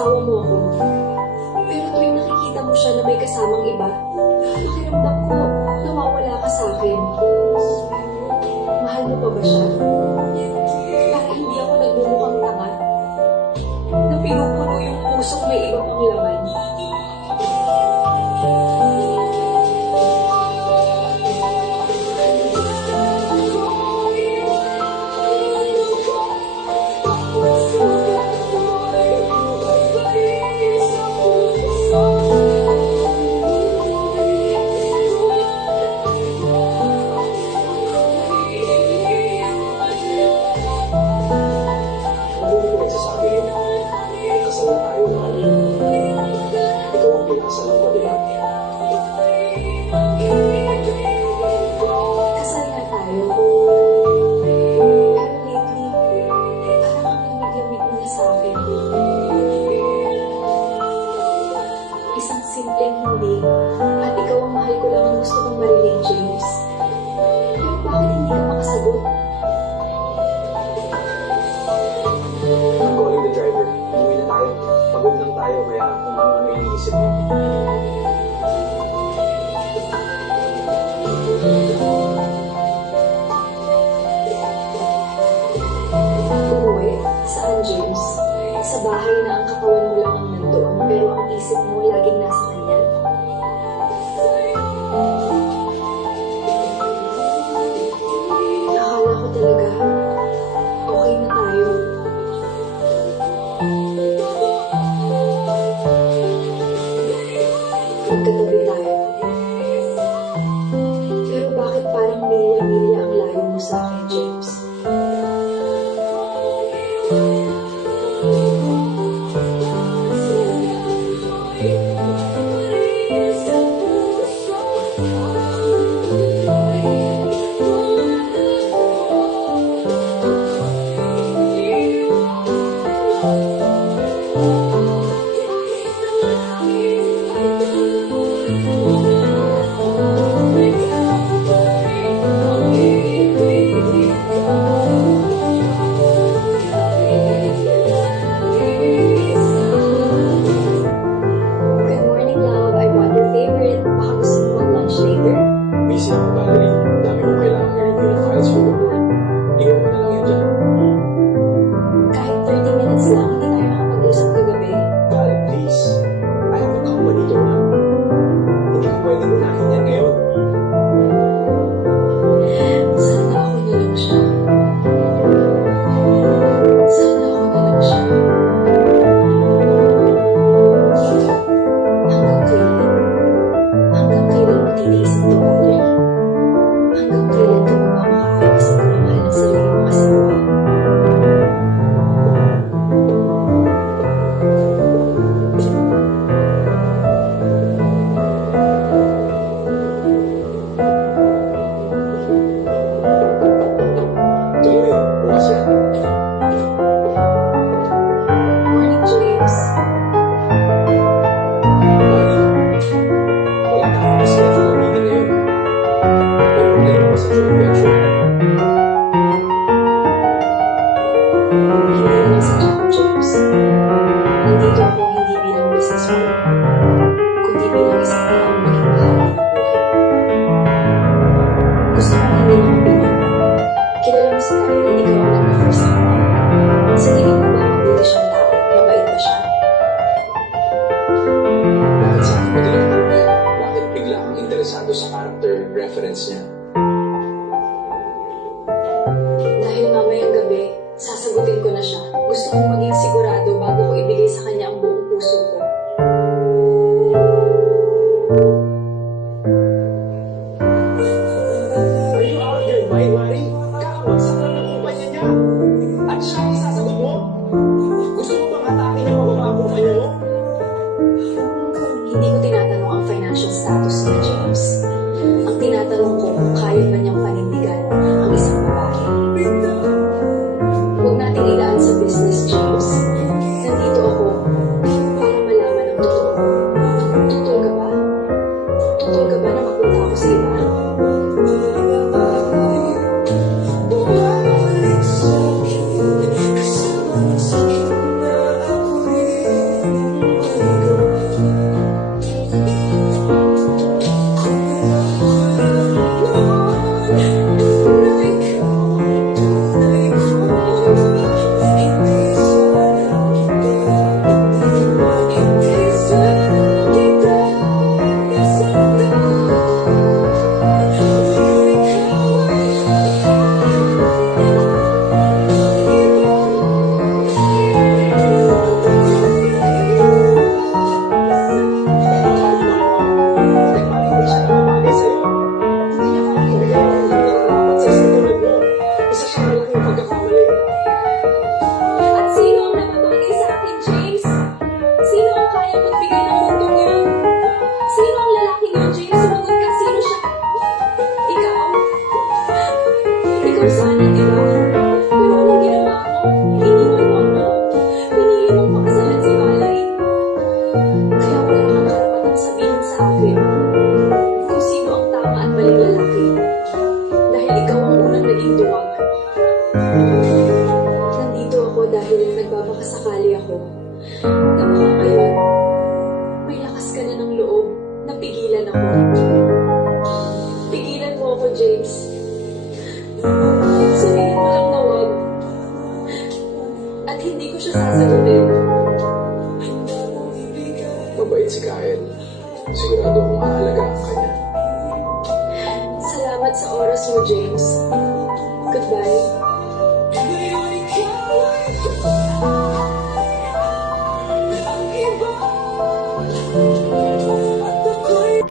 asawa mo ako. Pero tuwing nakikita mo siya na may kasamang iba, pakiramdam ko, nawawala ka sa akin. Mahal mo pa ba siya? Para hindi ako nagmumukhang tanga na pinupuno yung pusong may iba pang laman. Kasal na tayo. Pero lately, parang ang lamig-lamig mo na sa akin. Isang simpleng hindi, at ikaw ang mahal ko lang ang gusto kong marinig, James. Pero bakit hindi ka makasagot? I'm calling the driver. Umuwi na tayo. Pagod lang tayo, kaya kung ano yung iniisip mo. Umuwi? Saan, James? Sa bahay na ang katawan mo lang ang nandoon, pero ang isip mo laging nasa kanya. Akala ko talaga, okay na tayo. Magkatabi tayo. Pero bakit parang milya-milya ang layo mo sa akin, James? Good morning, love. I want your favorite. Baka gusto mo mag-lunch later? Busy ako, Valerie. Dami kong kailangan i-review na files for the board. Ikaw mo na lang yan dyan. Kahit 30 minutes lang, hindi tayo nakapag-usap kagabi. Val, please. I have a company to run. Hindi ko pwedeng unahin yan ngayon. Sana ako na lang siya. Sana ako na lang siya. Hanggang kailan? Hanggang kailan mo titiisin ito, Valerie? Hanggang kailan ka mamakakaawa sa pagmamahal ng sarili mong asawa? Tuloy, bukas yan. Morning, James. Valerie, wala na akong schedule na meeting ngayon. Pero ngayon ako sa joint venture. Hindi naman sa ako, James. Nandito ako hindi bilang businessman, kundi bilang isang taong naging bahagi ng buhay. Gusto kong hindi ng opinion mo. Kilala mo si Kyle, ikaw ang nag-first sa kanya. Sa tingin mo ba mabuti siyang tao? Mabait ba siya? Bakit sa akin mo tinatanong yan? Bakit bigla kang interesado sa character reference niya? Dahil mamayang gabi, sasagutin ko na siya. Gusto kong maging sigurado bago ko ibigay sa kanya ang buong puso ko. Are you out of your mind, Mari? Kakawagsak lang ng kumpanya niya. At siya ang isasagot mo? Gusto mo bang hatakin ang mababa ang kumpanya mo? Hindi ko tinatanong ang financial status niya, James. Ang tinatanong ko kung kaya ba niyang panindigan ang isang babae. Huwag nating ilaan sa business, James. Nandito ako para malaman hindi duwag. Nandito ako dahil nagbabakasakali ako na baka ngayon may lakas ka na ng loob na pigilan ako. Pigilan mo ako, James. Sabihin mo lang na wag. At hindi ko siya sasagutin. Mabait si Kyle. Sigurado akong aalagaan ka niya. Salamat sa oras mo, James. Goodbye.